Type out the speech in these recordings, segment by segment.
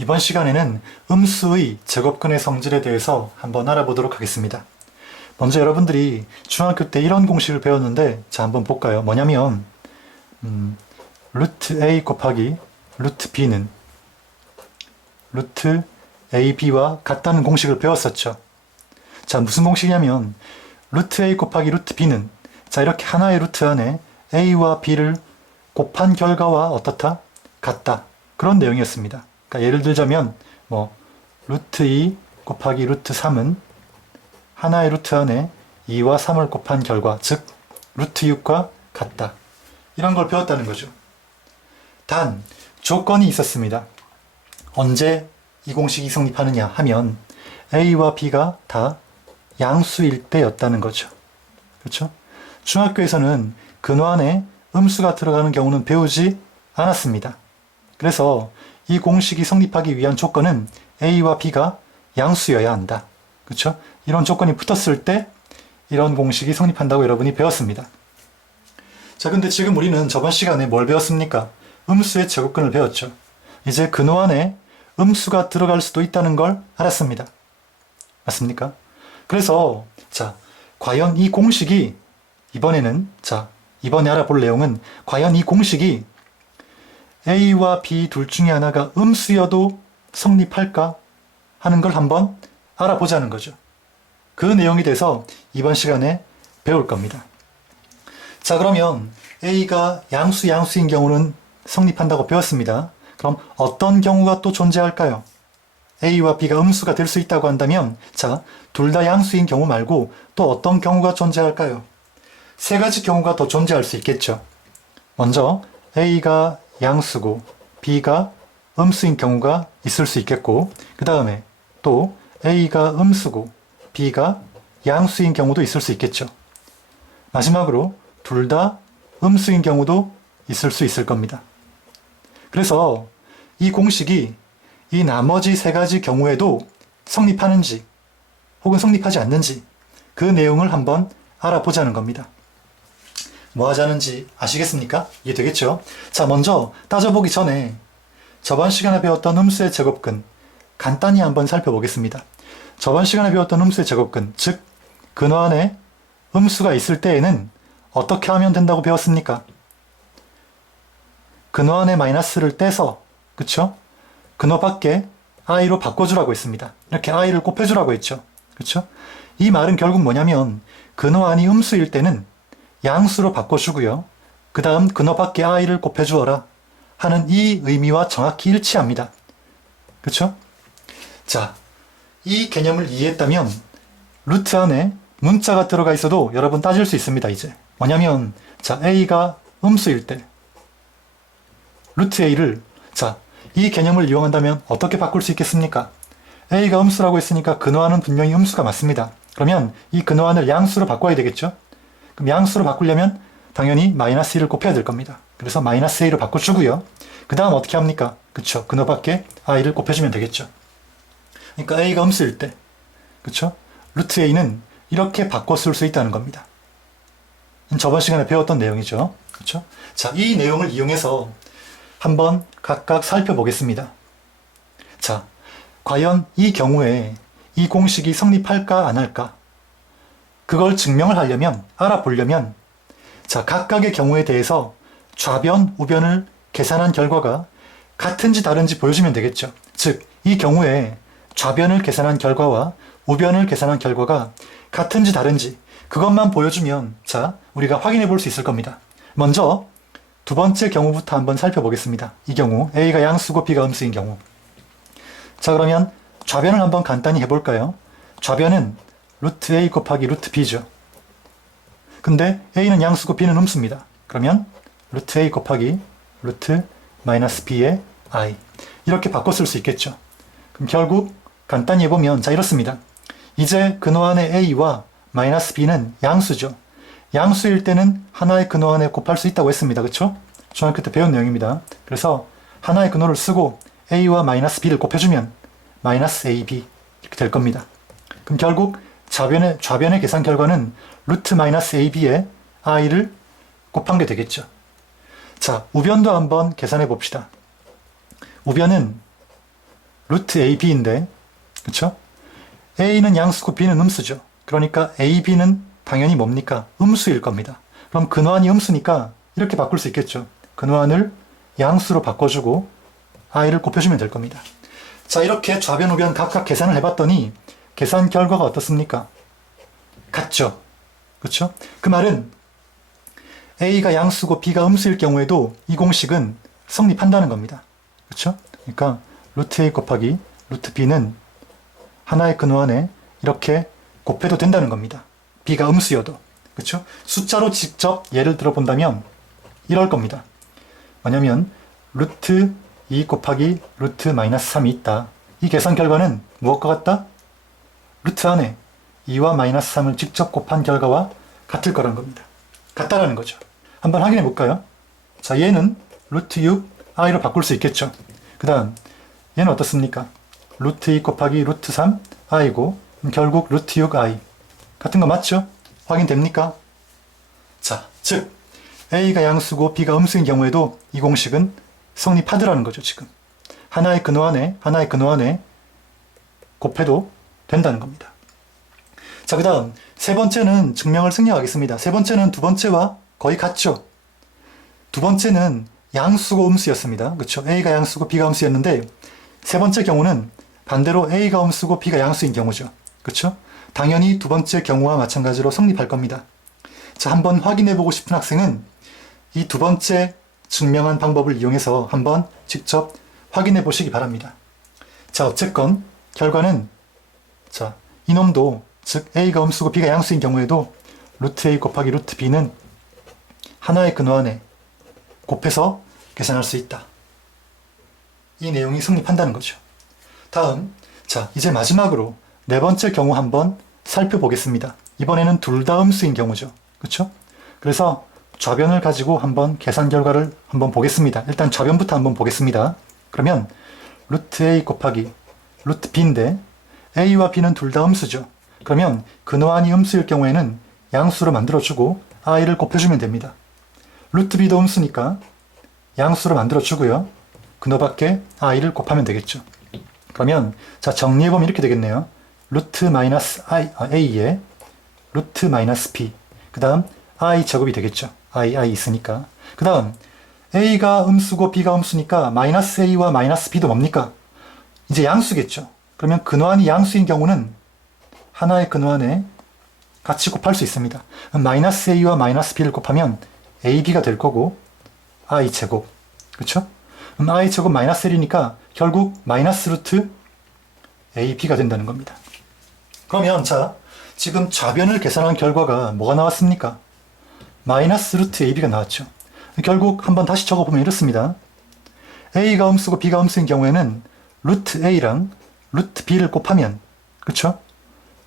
이번 시간에는 음수의 제곱근의 성질에 대해서 한번 알아보도록 하겠습니다. 먼저 여러분들이 중학교 때 이런 공식을 배웠는데 자 한번 볼까요? 뭐냐면 루트 a 곱하기 루트 b는 루트 ab와 같다는 공식을 배웠었죠. 자 무슨 공식이냐면 루트 a 곱하기 루트 b는 자 이렇게 하나의 루트 안에 a와 b를 곱한 결과와 어떻다? 같다. 그런 내용이었습니다. 그러니까 예를 들자면 루트 2 곱하기 루트 3은 하나의 루트 안에 2와 3을 곱한 결과, 즉 루트 6과 같다. 이런 걸 배웠다는 거죠. 단 조건이 있었습니다. 언제 이 공식이 성립하느냐 하면 A와 B가 다 양수일 때였다는 거죠. 그렇죠? 중학교에서는 근호 안에 음수가 들어가는 경우는 배우지 않았습니다. 그래서 이 공식이 성립하기 위한 조건은 A와 B가 양수여야 한다. 그렇죠? 이런 조건이 붙었을 때 이런 공식이 성립한다고 여러분이 배웠습니다. 자, 근데 지금 우리는 저번 시간에 뭘 배웠습니까? 음수의 제곱근을 배웠죠. 이제 근호 안에 음수가 들어갈 수도 있다는 걸 알았습니다. 맞습니까? 그래서 자, 과연 이 공식이 이번에 알아볼 내용은 과연 이 공식이 A와 B 둘 중에 하나가 음수여도 성립할까 하는 걸 한번 알아보자는 거죠. 그 내용이 돼서 이번 시간에 배울 겁니다. 자, 그러면 A가 양수인 경우는 성립한다고 배웠습니다. 그럼 어떤 경우가 또 존재할까요? A와 B가 음수가 될 수 있다고 한다면 자, 둘 다 양수인 경우 말고 또 어떤 경우가 존재할까요? 세 가지 경우가 더 존재할 수 있겠죠. 먼저 A가 양수고 B가 음수인 경우가 있을 수 있겠고 그 다음에 또 A가 음수고 B가 양수인 경우도 있을 수 있겠죠. 마지막으로 둘 다 음수인 경우도 있을 수 있을 겁니다. 그래서 이 공식이 이 나머지 세 가지 경우에도 성립하는지 혹은 성립하지 않는지 그 내용을 한번 알아보자는 겁니다. 뭐 하자는지 아시겠습니까? 이해되겠죠? 자, 먼저 따져보기 전에 저번 시간에 배웠던 음수의 제곱근 간단히 한번 살펴보겠습니다. 저번 시간에 배웠던 음수의 제곱근, 즉 근호 안에 음수가 있을 때에는 어떻게 하면 된다고 배웠습니까? 근호 안에 마이너스를 떼서 그쵸? 근호 밖에 i로 바꿔주라고 했습니다. 이렇게 i를 곱해주라고 했죠. 그쵸? 이 말은 결국 뭐냐면 근호 안이 음수일 때는 양수로 바꿔주고요. 그 다음 근호 밖에 i를 곱해주어라 하는 이 의미와 정확히 일치합니다. 그쵸? 자, 이 개념을 이해했다면 루트 안에 문자가 들어가 있어도 여러분 따질 수 있습니다. 이제 뭐냐면 자, a가 음수일 때 루트 a를 이 개념을 이용한다면 어떻게 바꿀 수 있겠습니까? a가 음수라고 했으니까 근호안은 분명히 음수가 맞습니다. 그러면 이 근호안을 양수로 바꿔야 되겠죠? 그럼 양수로 바꾸려면 당연히 마이너스 1을 곱해야 될 겁니다. 그래서 마이너스 a로 바꿔주고요. 그 다음 어떻게 합니까? 그쵸? 근호 밖에 i를 곱해주면 되겠죠. 그러니까 a가 음수일 때 그쵸? 루트 a는 이렇게 바꿔 쓸 수 있다는 겁니다. 저번 시간에 배웠던 내용이죠. 그쵸? 자, 이 내용을 이용해서 한번 각각 살펴보겠습니다. 자, 과연 이 경우에 이 공식이 성립할까 안 할까? 그걸 증명을 하려면, 알아보려면 자, 각각의 경우에 대해서 좌변, 우변을 계산한 결과가 같은지 다른지 보여주면 되겠죠. 즉, 이 경우에 좌변을 계산한 결과와 우변을 계산한 결과가 같은지 다른지 그것만 보여주면 자, 우리가 확인해 볼 수 있을 겁니다. 먼저 두 번째 경우부터 한번 살펴보겠습니다. 이 경우 A가 양수고 B가 음수인 경우. 자, 그러면 좌변을 한번 간단히 해볼까요? 좌변은 루트 A 곱하기 루트 B죠. 근데 A는 양수고 B는 음수입니다. 그러면 루트 A 곱하기 루트 마이너스 B의 I 이렇게 바꿔 쓸 수 있겠죠. 그럼 결국 간단히 해보면 자 이렇습니다. 이제 근호 안의 A와 마이너스 B는 양수죠. 양수일 때는 하나의 근호 안에 곱할 수 있다고 했습니다. 그쵸? 중학교 때 배운 내용입니다. 그래서 하나의 근호를 쓰고 A와 마이너스 B를 곱해주면 마이너스 AB 이렇게 될 겁니다. 그럼 결국 좌변의 계산 결과는 루트 마이너스 AB에 I를 곱한 게 되겠죠. 자, 우변도 한번 계산해 봅시다. 우변은 루트 AB인데, 그쵸? A는 양수고 B는 음수죠. 그러니까 AB는 당연히 뭡니까? 음수일 겁니다. 그럼 근호한이 음수니까 이렇게 바꿀 수 있겠죠. 근호한을 양수로 바꿔주고 i를 곱해주면 될 겁니다. 자, 이렇게 좌변, 우변 각각 계산을 해봤더니 계산 결과가 어떻습니까? 같죠? 그쵸? 그 말은 A가 양수고 B가 음수일 경우에도 이 공식은 성립한다는 겁니다. 그쵸? 그러니까 루트 A 곱하기 루트 B는 하나의 근호안에 이렇게 곱해도 된다는 겁니다. B가 음수여도. 그쵸? 숫자로 직접 예를 들어본다면 이럴 겁니다. 뭐냐면 루트 2 곱하기 루트 마이너스 3이 있다. 이 계산 결과는 무엇과 같다? 루트 안에 2와 마이너스 3을 직접 곱한 결과와 같을 거란 겁니다. 같다라는 거죠. 한번 확인해 볼까요? 자, 얘는 루트 6 i로 바꿀 수 있겠죠. 그 다음 얘는 어떻습니까? 루트 2 곱하기 루트 3 i고 결국 루트 6 i 같은 거 맞죠? 확인됩니까? 자, 즉 A가 양수고 B가 음수인 경우에도 이 공식은 성립하더라는 거죠. 지금 하나의 근호안에 곱해도 된다는 겁니다. 자, 그 다음 세 번째는 증명을 승려하겠습니다. 세 번째는 두 번째와 거의 같죠. 두 번째는 양수고 음수였습니다. 그렇죠? A가 양수고 B가 음수였는데 세 번째 경우는 반대로 A가 음수고 B가 양수인 경우죠. 그렇죠? 당연히 두 번째 경우와 마찬가지로 성립할 겁니다. 자, 한번 확인해 보고 싶은 학생은 이 두 번째 증명한 방법을 이용해서 한번 직접 확인해 보시기 바랍니다. 자, 어쨌건 결과는 자, 이놈도 즉 A가 음수고 B가 양수인 경우에도 루트 A 곱하기 루트 B는 하나의 근호안에 곱해서 계산할 수 있다. 이 내용이 성립한다는 거죠. 다음, 자, 이제 마지막으로 네 번째 경우 한번 살펴보겠습니다. 이번에는 둘 다 음수인 경우죠. 그렇죠? 그래서 좌변을 가지고 한번 계산 결과를 한번 보겠습니다. 일단 좌변부터 한번 보겠습니다. 그러면 루트 A 곱하기 루트 B인데 A와 B는 둘 다 음수죠. 그러면 근호안이 음수일 경우에는 양수로 만들어주고 i를 곱해주면 됩니다. 루트 B도 음수니까 양수로 만들어주고요. 근호 밖에 i를 곱하면 되겠죠. 그러면 자, 정리해보면 이렇게 되겠네요. 루트 마이너스 a에 루트 마이너스 b 그 다음 i 제곱이 되겠죠. i 있으니까. 그 다음 a가 음수고 b가 음수니까 마이너스 a와 마이너스 b도 뭡니까? 이제 양수겠죠. 그러면 근호안이 양수인 경우는 하나의 근호안에 같이 곱할 수 있습니다. 마이너스 a와 마이너스 b를 곱하면 ab가 될 거고 i 제곱. 그렇죠? i 제곱 마이너스 1이니까 결국 마이너스 루트 ab가 된다는 겁니다. 그러면 자, 지금 좌변을 계산한 결과가 뭐가 나왔습니까? 마이너스 루트 ab가 나왔죠. 결국 한번 다시 적어보면 이렇습니다. a가 음수고 b가 음수인 경우에는 루트 a랑 루트 b를 곱하면 그쵸?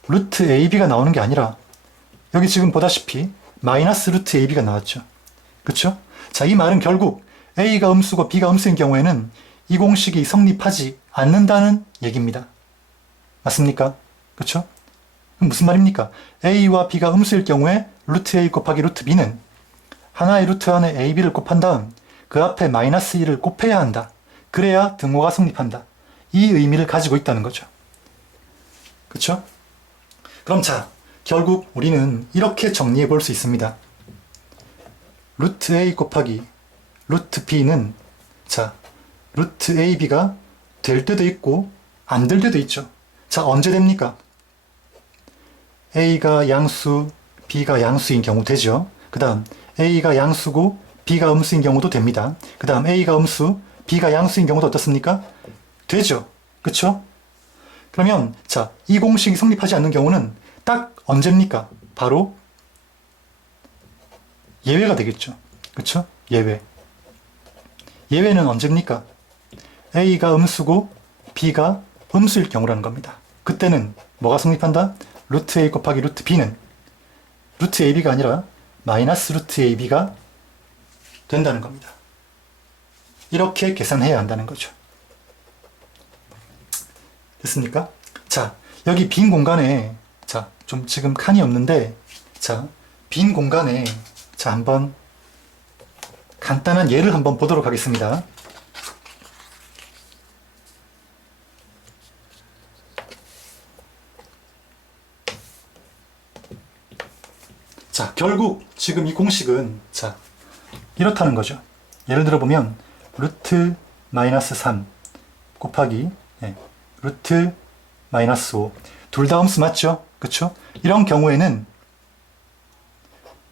루트 ab가 나오는 게 아니라 여기 지금 보다시피 마이너스 루트 ab가 나왔죠. 그쵸? 자, 이 말은 결국 a가 음수고 b가 음수인 경우에는 이 공식이 성립하지 않는다는 얘기입니다. 맞습니까? 그쵸? 그럼 무슨 말입니까? a와 b가 음수일 경우에 루트 a 곱하기 루트 b는 하나의 루트 안에 ab를 곱한 다음 그 앞에 마이너스 1을 곱해야 한다. 그래야 등호가 성립한다. 이 의미를 가지고 있다는 거죠. 그쵸? 그럼 자, 결국 우리는 이렇게 정리해 볼 수 있습니다. 루트 a 곱하기 루트 b는 자, 루트 ab가 될 때도 있고 안 될 때도 있죠. 자, 언제 됩니까? a가 양수, b가 양수인 경우 되죠. 그 다음 a가 양수고 b가 음수인 경우도 됩니다. 그 다음 a가 음수, b가 양수인 경우도 어떻습니까? 되죠. 그쵸? 그러면 자, 이 공식이 성립하지 않는 경우는 딱 언제입니까? 바로 예외가 되겠죠. 그쵸? 예외. 예외는 언제입니까? a가 음수고 b가 음수일 경우라는 겁니다. 그때는 뭐가 성립한다? 루트 a 곱하기 루트 b는 루트 ab가 아니라 마이너스 루트 ab가 된다는 겁니다. 이렇게 계산해야 한다는 거죠. 됐습니까? 자, 여기 빈 공간에 자, 좀 지금 칸이 없는데 자, 빈 공간에 자, 한번 간단한 예를 한번 보도록 하겠습니다. 자, 결국 지금 이 공식은 자, 이렇다는 거죠. 예를 들어 보면 루트 마이너스 3 곱하기 루트 마이너스 5 둘 다 음수 맞죠? 그쵸? 이런 경우에는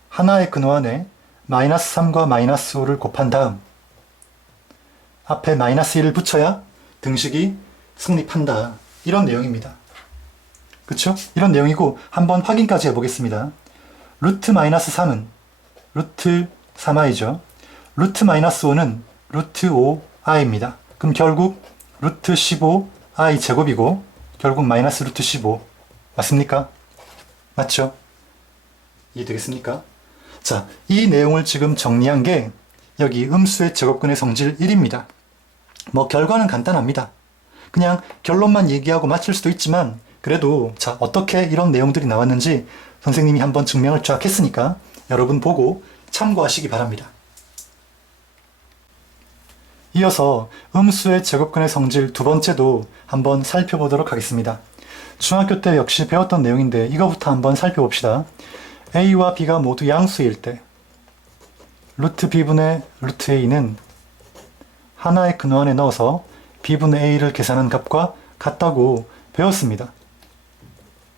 하나의 근호 안에 마이너스 3과 마이너스 5를 곱한 다음 앞에 마이너스 1을 붙여야 등식이 성립한다. 이런 내용입니다. 그쵸? 이런 내용이고 한번 확인까지 해보겠습니다. 루트 마이너스 3은 루트 3i죠. 루트 마이너스 5는 루트 5i입니다. 그럼 결국 루트 15i 제곱이고 결국 마이너스 루트 15 맞습니까? 맞죠? 이해되겠습니까? 자, 이 내용을 지금 정리한 게 여기 음수의 제곱근의 성질 1입니다. 뭐 결과는 간단합니다. 그냥 결론만 얘기하고 마칠 수도 있지만 그래도 자, 어떻게 이런 내용들이 나왔는지 선생님이 한번 증명을 쫙 했으니까 여러분 보고 참고하시기 바랍니다. 이어서 음수의 제곱근의 성질 두 번째도 한번 살펴보도록 하겠습니다. 중학교 때 역시 배웠던 내용인데 이거부터 한번 살펴봅시다. a와 b가 모두 양수일 때 루트 b분의 루트 a는 하나의 근호 안에 넣어서 b분의 a를 계산한 값과 같다고 배웠습니다.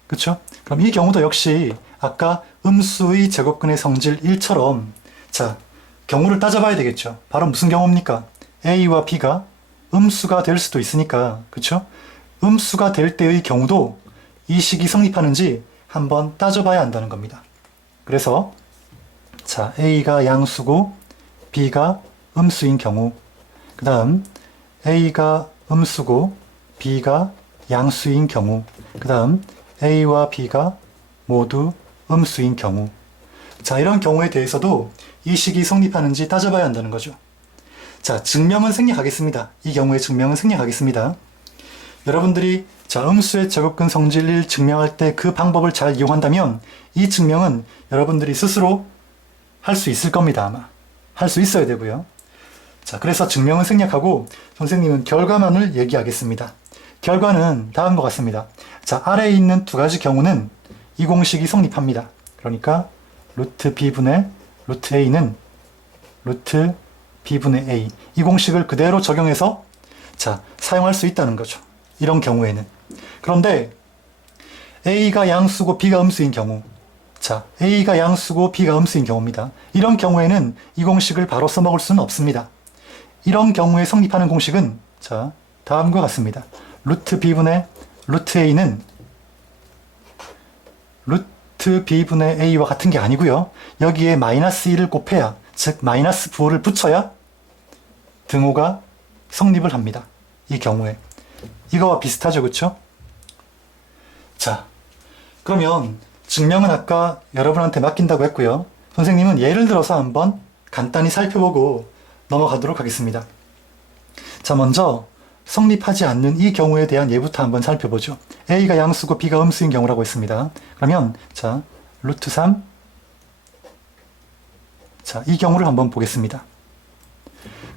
그쵸? 그럼 이 경우도 역시 아까 음수의 제곱근의 성질 1처럼 자, 경우를 따져봐야 되겠죠. 바로 무슨 경우입니까? a와 b가 음수가 될 수도 있으니까 그쵸? 음수가 될 때의 경우도 이 식이 성립하는지 한번 따져봐야 한다는 겁니다. 그래서 자, a가 양수고 b가 음수인 경우 그 다음 a가 음수고 b가 양수인 경우 그 다음 a와 b가 모두 음수인 경우 자, 이런 경우에 대해서도 이 식이 성립하는지 따져봐야 한다는 거죠. 자, 증명은 생략하겠습니다. 이 경우에 증명은 생략하겠습니다. 여러분들이 자, 음수의 제곱근 성질 1 증명할 때 그 방법을 잘 이용한다면 이 증명은 여러분들이 스스로 할 수 있을 겁니다. 아마 할 수 있어야 되고요. 자, 그래서 증명은 생략하고 선생님은 결과만을 얘기하겠습니다. 결과는 다음과 같습니다. 자, 아래에 있는 두 가지 경우는 이 공식이 성립합니다. 그러니까 루트 b분의 루트 a는 루트 b분의 a 이 공식을 그대로 적용해서 자, 사용할 수 있다는 거죠. 이런 경우에는. 그런데 a가 양수고 b가 음수인 경우 자, a가 양수고 b가 음수인 경우입니다. 이런 경우에는 이 공식을 바로 써먹을 수는 없습니다. 이런 경우에 성립하는 공식은 자, 다음과 같습니다. 루트 b분의 루트 a는 루트 b분의 a와 같은 게 아니고요. 여기에 마이너스 1을 곱해야 즉 마이너스 부호를 붙여야 등호가 성립을 합니다. 이 경우에 이거와 비슷하죠, 그쵸? 자, 그러면 증명은 아까 여러분한테 맡긴다고 했고요. 선생님은 예를 들어서 한번 간단히 살펴보고 넘어가도록 하겠습니다. 자, 먼저 성립하지 않는 이 경우에 대한 예부터 한번 살펴보죠. a가 양수고 b가 음수인 경우라고 했습니다. 그러면 자, 루트 3 자, 이 경우를 한번 보겠습니다.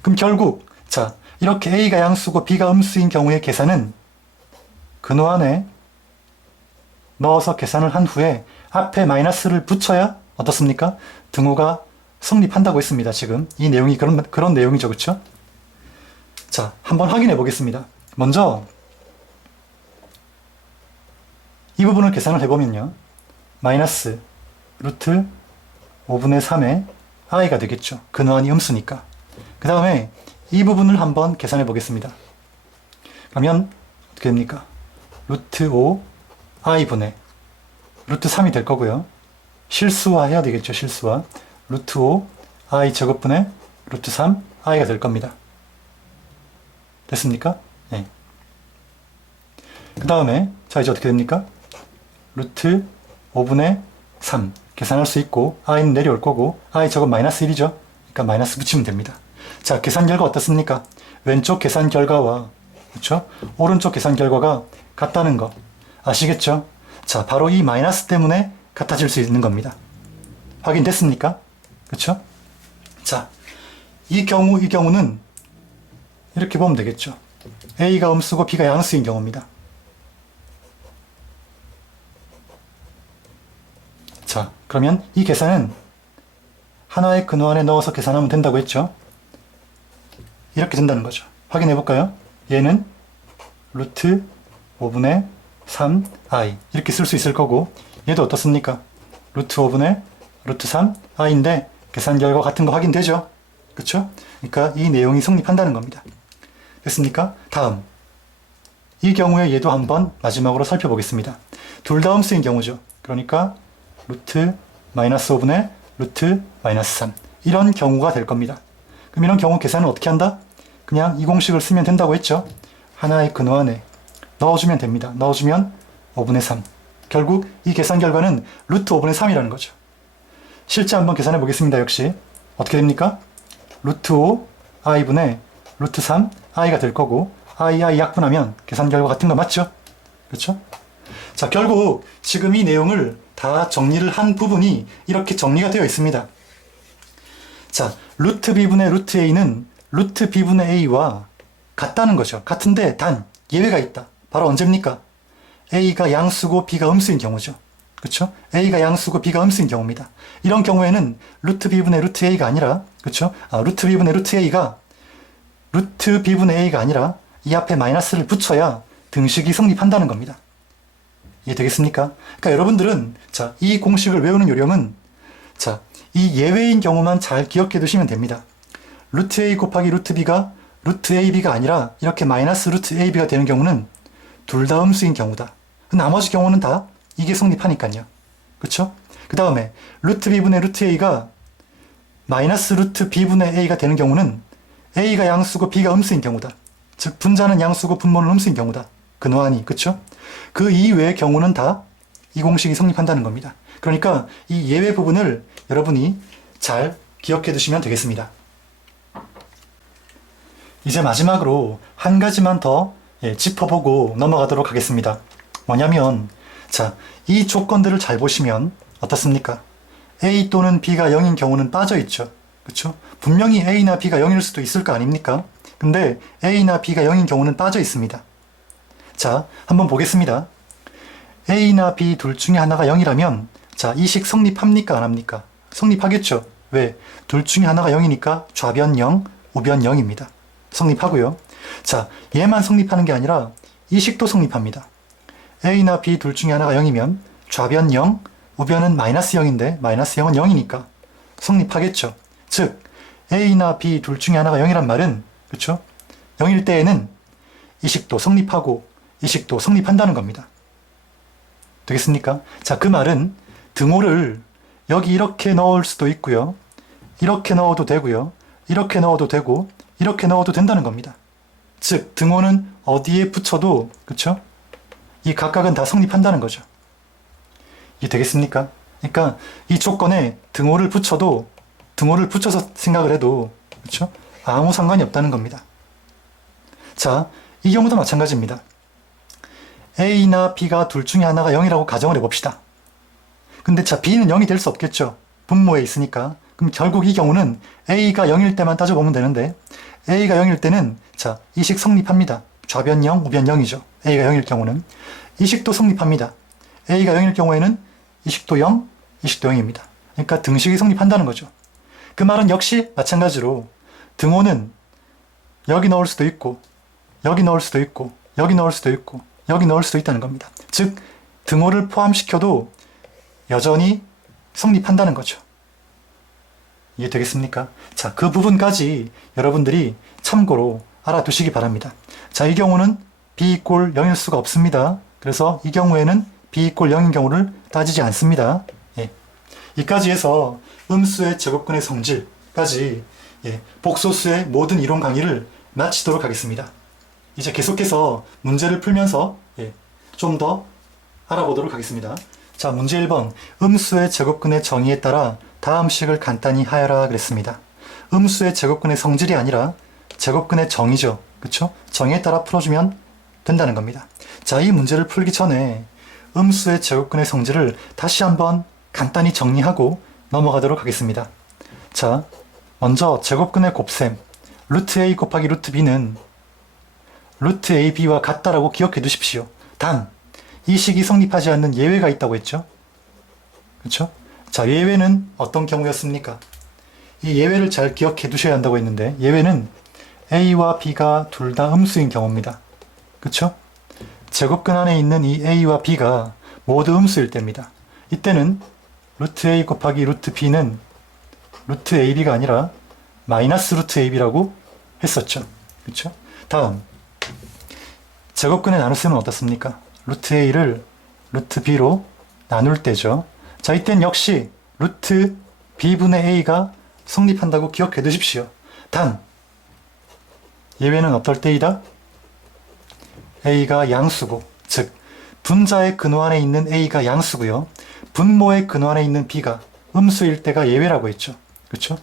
그럼 결국 자, 이렇게 a가 양수고 b가 음수인 경우의 계산은 근호 안에 넣어서 계산을 한 후에 앞에 마이너스를 붙여야 어떻습니까? 등호가 성립한다고 했습니다. 지금 이 내용이 그런 내용이죠. 그쵸? 자, 한번 확인해 보겠습니다. 먼저 이 부분을 계산을 해보면요. 마이너스 루트 5분의 3의 i가 되겠죠. 근호 안이 음수니까. 그 다음에 이 부분을 한번 계산해 보겠습니다. 그러면 어떻게 됩니까? 루트 5 i분의 루트 3이 될 거고요. 실수화 해야 되겠죠. 실수화. 루트 5 i 제곱분의 루트 3 i가 될 겁니다. 됐습니까? 네. 그 다음에 자, 이제 어떻게 됩니까? 루트 5분의 3 계산할 수 있고 i는 내려올 거고 i 제곱 마이너스 1이죠. 그러니까 마이너스 붙이면 됩니다. 자, 계산 결과 어떻습니까? 왼쪽 계산 결과와 그렇죠? 오른쪽 계산 결과가 같다는 거 아시겠죠? 자, 바로 이 마이너스 때문에 같아질 수 있는 겁니다. 확인됐습니까? 그렇죠? 자, 이 경우는 이렇게 보면 되겠죠. a가 음수고 b가 양수인 경우입니다. 자, 그러면 이 계산은 하나의 근호 안에 넣어서 계산하면 된다고 했죠. 이렇게 된다는 거죠. 확인해 볼까요? 얘는 루트 5분의 3i 이렇게 쓸 수 있을 거고, 얘도 어떻습니까? 루트 5분의 루트 3i인데 계산 결과 같은 거 확인되죠? 그쵸? 그러니까 이 내용이 성립한다는 겁니다. 됐습니까? 다음, 이 경우에 얘도 한번 마지막으로 살펴보겠습니다. 둘 다 음수인 경우죠. 그러니까 루트 마이너스 5분의 루트 마이너스 3 이런 경우가 될 겁니다. 그럼 이런 경우 계산은 어떻게 한다? 그냥 이 공식을 쓰면 된다고 했죠. 하나의 근호 안에 넣어주면 됩니다. 넣어주면 5분의 3. 결국 이 계산 결과는 루트 5분의 3이라는 거죠. 실제 한번 계산해 보겠습니다. 역시 어떻게 됩니까? 루트 5 i분의 루트 3 i가 될 거고, i 약분하면 계산 결과 같은 거 맞죠? 그렇죠? 자, 결국 지금 이 내용을 다 정리를 한 부분이 이렇게 정리가 되어 있습니다. 자, 루트 b분의 루트 a는 루트 b분의 a와 같다는 거죠. 같은데 단 예외가 있다. 바로 언제입니까? a가 양수고 b가 음수인 경우죠. 그렇죠? a가 양수고 b가 음수인 경우입니다. 이런 경우에는 루트 b분의 루트 a가 아니라, 그렇죠? 루트 b분의 루트 a가 루트 b분의 a가 아니라 이 앞에 마이너스를 붙여야 등식이 성립한다는 겁니다. 이해되겠습니까? 그러니까 여러분들은 자, 이 공식을 외우는 요령은 자, 이 예외인 경우만 잘 기억해 두시면 됩니다. 루트 a 곱하기 루트 b가 루트 ab가 아니라 이렇게 마이너스 루트 ab가 되는 경우는 둘 다 음수인 경우다. 나머지 경우는 다 이게 성립하니까요. 그쵸? 그 다음에 루트 b분의 루트 a가 마이너스 루트 b분의 a가 되는 경우는 a가 양수고 b가 음수인 경우다. 즉 분자는 양수고 분모는 음수인 경우다. 근호하니, 그쵸? 그 이외의 경우는 다 이 공식이 성립한다는 겁니다. 그러니까 이 예외 부분을 여러분이 잘 기억해 두시면 되겠습니다. 이제 마지막으로 한 가지만 더 짚어보고 넘어가도록 하겠습니다. 뭐냐면, 자, 이 조건들을 잘 보시면 어떻습니까? A 또는 B가 0인 경우는 빠져 있죠. 그쵸? 분명히 A나 B가 0일 수도 있을 거 아닙니까? 근데 A나 B가 0인 경우는 빠져 있습니다. 자, 한번 보겠습니다. A나 B 둘 중에 하나가 0이라면 자, 이 식 성립합니까? 안 합니까? 성립하겠죠. 왜? 둘 중에 하나가 0이니까 좌변 0, 우변 0입니다. 성립하고요. 자, 얘만 성립하는 게 아니라 이 식도 성립합니다. A나 B 둘 중에 하나가 0이면 좌변 0, 우변은 마이너스 0인데 마이너스 0은 0이니까 성립하겠죠. 즉 A나 B 둘 중에 하나가 0이란 말은, 그렇죠? 0일 때에는 이 식도 성립하고 이 식도 성립한다는 겁니다. 되겠습니까? 자, 그 말은 등호를 여기 이렇게 넣을 수도 있고요. 이렇게 넣어도 되고요. 이렇게 넣어도 되고 이렇게 넣어도 된다는 겁니다. 즉 등호는 어디에 붙여도, 그쵸? 이 각각은 다 성립한다는 거죠. 이해 되겠습니까? 그러니까 이 조건에 등호를 붙여도, 등호를 붙여서 생각을 해도, 그쵸? 아무 상관이 없다는 겁니다. 자, 이 경우도 마찬가지입니다. A나 B가 둘 중에 하나가 0이라고 가정을 해봅시다. 근데 자, B는 0이 될 수 없겠죠. 분모에 있으니까. 그럼 결국 이 경우는 A가 0일 때만 따져보면 되는데, A가 0일 때는 자, 이 식 성립합니다. 좌변 0, 우변 0이죠. A가 0일 경우는. 이 식도 성립합니다. A가 0일 경우에는 이 식도 0, 이 식도 0입니다. 그러니까 등식이 성립한다는 거죠. 그 말은 역시 마찬가지로 등호는 여기 넣을 수도 있고, 여기 넣을 수도 있고, 여기 넣을 수도 있고, 여기 넣을 수도 있다는 겁니다. 즉 등호를 포함시켜도 여전히 성립한다는 거죠. 이해되겠습니까? 자, 그 부분까지 여러분들이 참고로 알아두시기 바랍니다. 자, 이 경우는 B 이꼴 0일 수가 없습니다. 그래서 이 경우에는 B 이꼴 0인 경우를 따지지 않습니다. 예. 이까지 해서 음수의 제곱근의 성질까지 복소수의 모든 이론 강의를 마치도록 하겠습니다. 이제 계속해서 문제를 풀면서 좀 더 알아보도록 하겠습니다. 자, 문제 1번. 음수의 제곱근의 정의에 따라 다음 식을 간단히 하여라 그랬습니다. 음수의 제곱근의 성질이 아니라 제곱근의 정의죠. 그쵸? 정의에 따라 풀어주면 된다는 겁니다. 자, 이 문제를 풀기 전에 음수의 제곱근의 성질을 다시 한번 간단히 정리하고 넘어가도록 하겠습니다. 자, 먼저 제곱근의 곱셈 루트 a 곱하기 루트 b는 루트 ab와 같다라고 기억해 두십시오. 단, 이 식이 성립하지 않는 예외가 있다고 했죠? 그렇죠? 자, 예외는 어떤 경우였습니까? 이 예외를 잘 기억해 두셔야 한다고 했는데, 예외는 a와 b가 둘 다 음수인 경우입니다. 그쵸? 제곱근 안에 있는 이 a와 b가 모두 음수일 때입니다. 이때는 루트 a 곱하기 루트 b는 루트 ab가 아니라 마이너스 루트 ab라고 했었죠. 그쵸? 다음, 제곱근의 나눗셈은 어떻습니까? 루트 a를 루트 b로 나눌 때죠. 자, 이땐 역시 루트 b분의 a가 성립한다고 기억해 두십시오. 단, 예외는 어떨 때이다? a가 양수고, 즉 분자의 근호 안에 있는 a가 양수고요. 분모의 근호 안에 있는 b가 음수일 때가 예외라고 했죠. 그렇죠?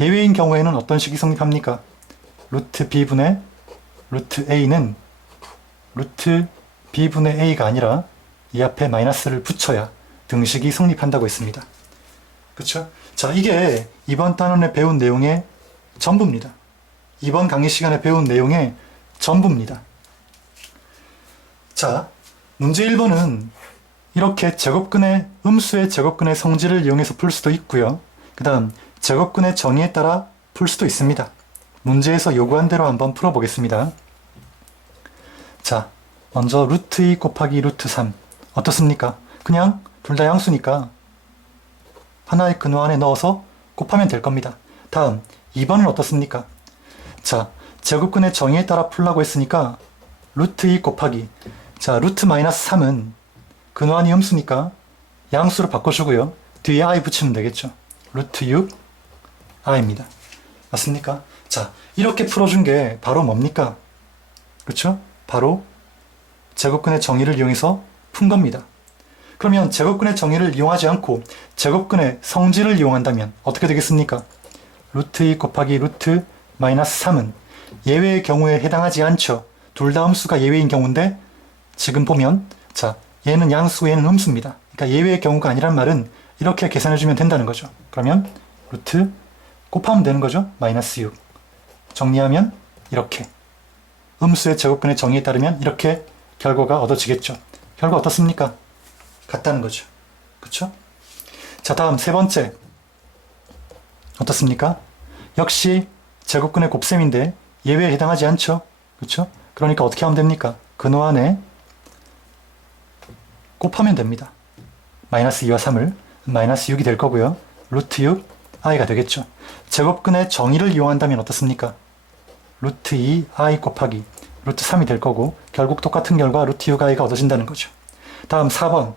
예외인 경우에는 어떤 식이 성립합니까? 루트 b분의 루트 a는 루트 b분의 a가 아니라 이 앞에 마이너스를 붙여야 등식이 성립한다고 했습니다. 그렇죠? 자, 이게 이번 단원에 배운 내용의 전부입니다. 이번 강의 시간에 배운 내용의 전부입니다. 자, 문제 1번은 이렇게 제곱근의 음수의 제곱근의 성질을 이용해서 풀 수도 있고요. 그 다음 제곱근의 정의에 따라 풀 수도 있습니다. 문제에서 요구한 대로 한번 풀어보겠습니다. 자, 먼저 루트 2 곱하기 루트 3 어떻습니까? 그냥 둘 다 양수니까 하나의 근호 안에 넣어서 곱하면 될 겁니다. 다음 2번은 어떻습니까? 자, 제곱근의 정의에 따라 풀라고 했으니까 루트 2 곱하기, 자, 루트 마이너스 3은 근호 안이 음수니까 양수로 바꿔주고요. 뒤에 i 붙이면 되겠죠. 루트 6 i입니다. 맞습니까? 자, 이렇게 풀어준 게 바로 뭡니까? 그렇죠? 바로 제곱근의 정의를 이용해서 푼 겁니다. 그러면 제곱근의 정의를 이용하지 않고 제곱근의 성질을 이용한다면 어떻게 되겠습니까? 루트 2 곱하기 루트 마이너스 3은 예외의 경우에 해당하지 않죠. 둘 다 음수가 예외인 경우인데 지금 보면 자, 얘는 양수, 얘는 음수입니다. 그러니까 예외의 경우가 아니란 말은 이렇게 계산해주면 된다는 거죠. 그러면 루트 곱하면 되는 거죠. 마이너스 6. 정리하면 이렇게. 음수의 제곱근의 정의에 따르면 이렇게 결과가 얻어지겠죠. 결과 어떻습니까? 같다는 거죠. 그쵸? 자, 다음 세 번째. 어떻습니까? 역시 제곱근의 곱셈인데 예외에 해당하지 않죠. 그쵸? 그러니까 어떻게 하면 됩니까? 근호 안에 곱하면 됩니다. 마이너스 2와 3을 마이너스 6이 될 거고요. 루트 6 i가 되겠죠. 제곱근의 정의를 이용한다면 어떻습니까? 루트 2 i 곱하기 루트 3이 될 거고 결국 똑같은 결과 루트 6 i가 얻어진다는 거죠. 다음 4번.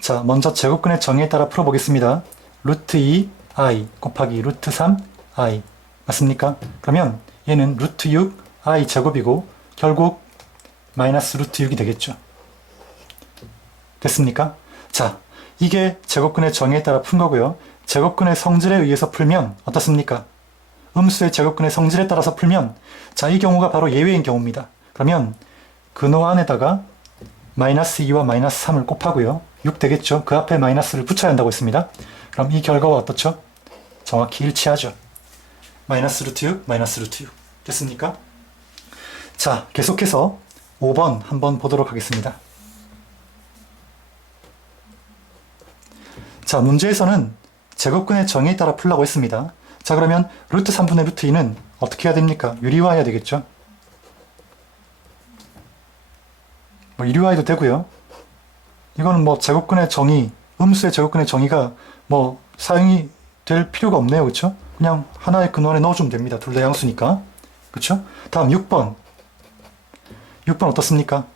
자, 먼저 제곱근의 정의에 따라 풀어보겠습니다. 루트 2 i 곱하기 루트 3 i 맞습니까? 그러면 얘는 루트 6 i 제곱이고 결국 마이너스 루트 6이 되겠죠. 됐습니까? 자, 이게 제곱근의 정의에 따라 푼 거고요. 제곱근의 성질에 의해서 풀면 어떻습니까? 음수의 제곱근의 성질에 따라서 풀면 자, 이 경우가 바로 예외인 경우입니다. 그러면 근호 안에다가 마이너스 2와 마이너스 3을 곱하고요. 6 되겠죠? 그 앞에 마이너스를 붙여야 한다고 했습니다. 그럼 이 결과와 어떻죠? 정확히 일치하죠. 마이너스 루트 6, 마이너스 루트 6. 됐습니까? 자, 계속해서 5번 한번 보도록 하겠습니다. 자, 문제에서는 제곱근의 정의에 따라 풀라고 했습니다. 자, 그러면 루트 3분의 루트 2는 어떻게 해야 됩니까? 유리화해야 되겠죠? 뭐 유리화해도 되고요. 이거는 뭐 제곱근의 정의, 음수의 제곱근의 정의가 뭐 사용이 될 필요가 없네요. 그쵸? 그냥 하나의 근호 안에 넣어주면 됩니다. 둘 다 양수니까. 그쵸? 다음 6번. 6번 어떻습니까?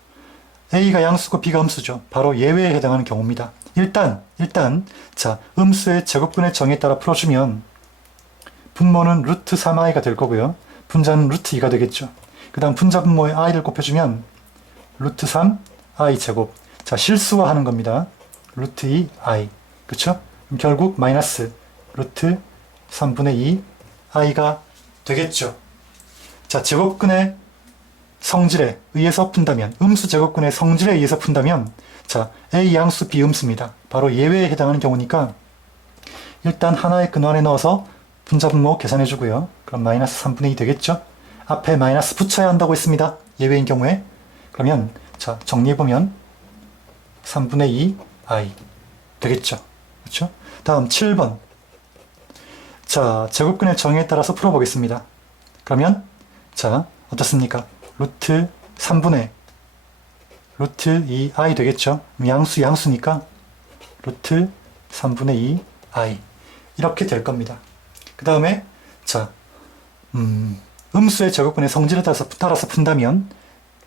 A가 양수고 B가 음수죠. 바로 예외에 해당하는 경우입니다. 일단 자, 음수의 제곱근의 정의에 따라 풀어주면 분모는 루트 3i가 될 거고요. 분자는 루트 2가 되겠죠. 그 다음 분자 분모에 i를 곱해주면 루트 3i 제곱. 자, 실수화하는 겁니다. 루트 2i. 그쵸? 그럼 결국 마이너스 루트 3분의 2 i가 되겠죠. 자, 제곱근의 성질에 의해서 푼다면, 음수 제곱근의 성질에 의해서 푼다면, 자, A 양수 B 음수입니다. 바로 예외에 해당하는 경우니까 일단 하나의 근호 안에 넣어서 분자 분모 계산해주고요. 그럼 마이너스 3분의 2 되겠죠? 앞에 마이너스 붙여야 한다고 했습니다. 예외인 경우에. 그러면 자, 정리해보면 3분의 2 i 되겠죠. 그렇죠? 다음 7번. 자, 제곱근의 정의에 따라서 풀어보겠습니다. 그러면 자, 어떻습니까? 루트 3분의 루트 2i 되겠죠? 양수니까 루트 3분의 2i 이렇게 될 겁니다. 그 다음에 자, 음수의 제곱근의 성질에 따라서 푼다면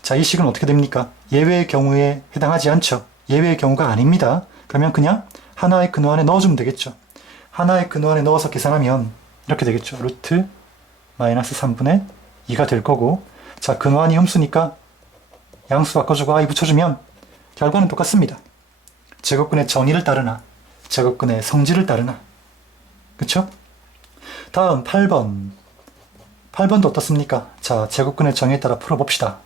자, 이 식은 어떻게 됩니까? 예외의 경우에 해당하지 않죠. 예외의 경우가 아닙니다. 그러면 그냥 하나의 근호 안에 넣어주면 되겠죠. 하나의 근호 안에 넣어서 계산하면 이렇게 되겠죠. 루트 마이너스 3분의 2가 될 거고, 자, 근호 안이 음수니까 양수 바꿔주고 i 붙여주면 결과는 똑같습니다. 제곱근의 정의를 따르나 제곱근의 성질을 따르나. 그쵸? 다음 8번. 8번도 어떻습니까? 자, 제곱근의 정의에 따라 풀어봅시다.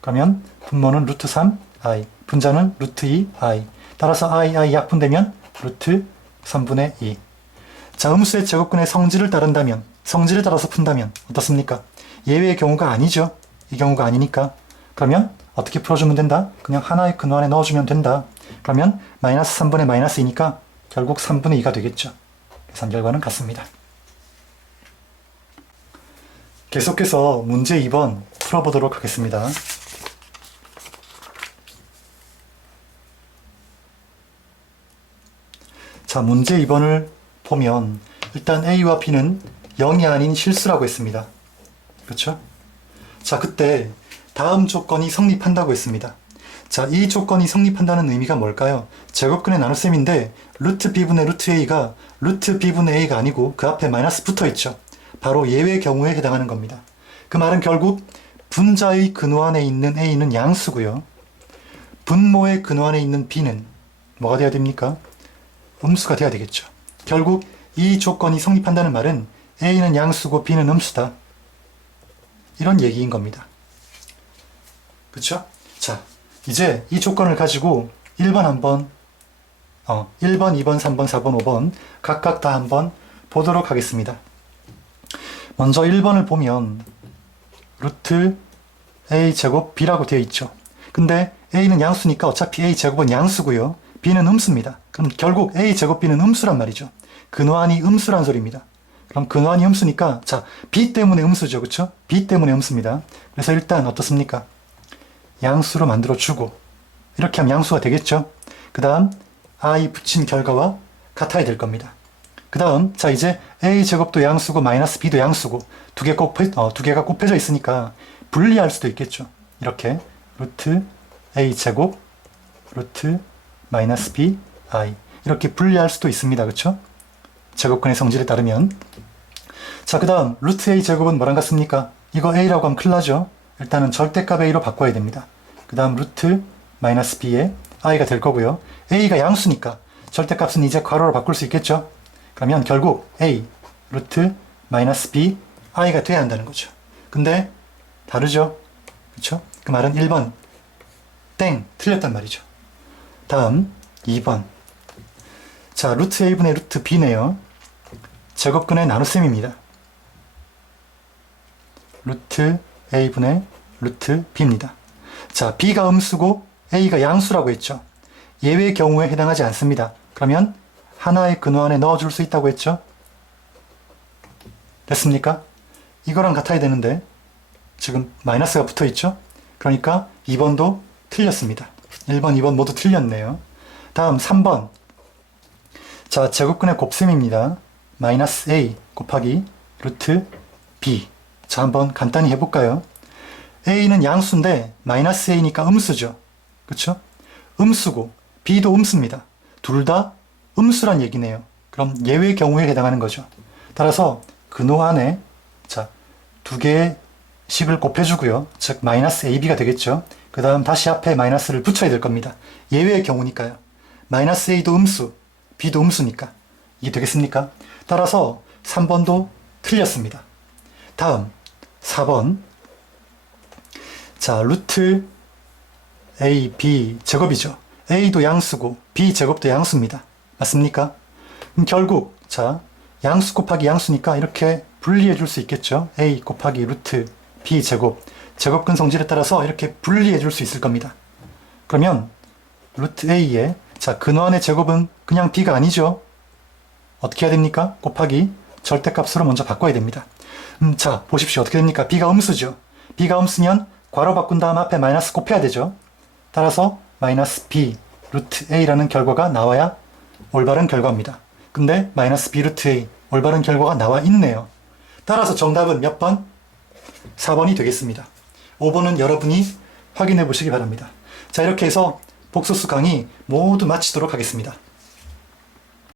그러면 분모는 루트 3i, 분자는 루트 2i. 따라서 i 약분되면 루트 3분의 2. 자, 음수의 제곱근의 성질을 따른다면, 성질에 따라서 푼다면 어떻습니까? 예외의 경우가 아니죠. 이 경우가 아니니까. 그러면 어떻게 풀어주면 된다? 그냥 하나의 근호 안에 넣어주면 된다. 그러면 마이너스 3분의 마이너스 2니까 결국 3분의 2가 되겠죠. 계산 결과는 같습니다. 계속해서 문제 2번 풀어보도록 하겠습니다. 자, 문제 2번을 보면 일단 A와 B는 0이 아닌 실수라고 했습니다. 그렇죠? 자, 그때 다음 조건이 성립한다고 했습니다. 자, 이 조건이 성립한다는 의미가 뭘까요? 제곱근의 나눗셈인데 루트 B분의 루트 A가 루트 B분의 A가 아니고 그 앞에 마이너스 붙어 있죠. 바로 예외 경우에 해당하는 겁니다. 그 말은 결국 분자의 근호 안에 있는 A는 양수고요. 분모의 근호 안에 있는 B는 뭐가 돼야 됩니까? 음수가 돼야 되겠죠. 결국 이 조건이 성립한다는 말은 A는 양수고 B는 음수다. 이런 얘기인 겁니다. 그쵸? 자, 이제 이 조건을 가지고 1번 한번 1번, 2번, 3번, 4번, 5번 각각 다 한번 보도록 하겠습니다. 먼저 1번을 보면 루트 A제곱 B라고 되어 있죠. 근데 A는 양수니까 어차피 A제곱은 양수고요. B는 음수입니다. 그럼 결국 A제곱 B는 음수란 말이죠. 근호안이 음수란 소리입니다. 그럼 근호안이 음수니까 자, B 때문에 음수죠. 그쵸? B 때문에 음수입니다. 그래서 일단 어떻습니까? 양수로 만들어주고 이렇게 하면 양수가 되겠죠. 그 다음 i 붙인 결과와 같아야 될 겁니다. 그 다음 자, 이제 A제곱도 양수고 마이너스 B도 양수고 두 개가 곱해져 있으니까 분리할 수도 있겠죠. 이렇게 루트 A제곱 루트 마이너스 B i 이렇게 분리할 수도 있습니다. 그쵸? 제곱근의 성질에 따르면 자, 그 다음 루트 A제곱은 뭐랑 같습니까? 이거 A라고 하면 큰일 나죠. 일단은 절대값 A로 바꿔야 됩니다. 그 다음 루트 마이너스 B에 i가 될 거고요. A가 양수니까 절대값은 이제 괄호로 바꿀 수 있겠죠. 그러면 결국 A 루트 마이너스 B i가 돼야 한다는 거죠. 근데 다르죠. 그렇죠? 그 말은 1번 땡 틀렸단 말이죠. 다음 2번 자, 루트 A분의 루트 B네요. 제곱근의 나눗셈입니다. 루트 A분의 루트 B입니다. 자, B가 음수고 A가 양수라고 했죠. 예외의 경우에 해당하지 않습니다. 그러면 하나의 근호 안에 넣어줄 수 있다고 했죠. 됐습니까? 이거랑 같아야 되는데 지금 마이너스가 붙어 있죠. 그러니까 2번도 틀렸습니다. 1번, 2번 모두 틀렸네요. 다음 3번 자, 제곱근의 곱셈입니다. 마이너스 A 곱하기 루트 B. 자, 한번 간단히 해볼까요? A는 양수인데 마이너스 A니까 음수죠. 그쵸? 음수고 B도 음수입니다. 둘 다 음수란 얘기네요. 그럼 예외 경우에 해당하는 거죠. 따라서 근호 안에 자, 두 개의 식을 곱해주고요. 즉 마이너스 AB가 되겠죠. 그 다음 다시 앞에 마이너스를 붙여야 될 겁니다. 예외의 경우니까요. 마이너스 A도 음수, B도 음수니까 이게 되겠습니까? 따라서 3번도 틀렸습니다. 다음 4번 자, 루트 A, B 제곱이죠. A도 양수고 B 제곱도 양수입니다. 맞습니까? 그럼 결국 자, 양수 곱하기 양수니까 이렇게 분리해 줄 수 있겠죠. A 곱하기 루트 B 제곱 제곱근 성질에 따라서 이렇게 분리해 줄 수 있을 겁니다. 그러면 루트 A에 자, 근호안의 제곱은 그냥 b가 아니죠. 어떻게 해야 됩니까? 곱하기 절대값으로 먼저 바꿔야 됩니다. 자, 보십시오. 어떻게 됩니까? b가 음수죠. b가 음수면 괄호 바꾼 다음 앞에 마이너스 곱해야 되죠. 따라서 마이너스 b 루트 a라는 결과가 나와야 올바른 결과입니다. 근데 마이너스 b 루트 a 올바른 결과가 나와 있네요. 따라서 정답은 몇 번? 4번이 되겠습니다. 5번은 여러분이 확인해 보시기 바랍니다. 자, 이렇게 해서 복소수 강의 모두 마치도록 하겠습니다.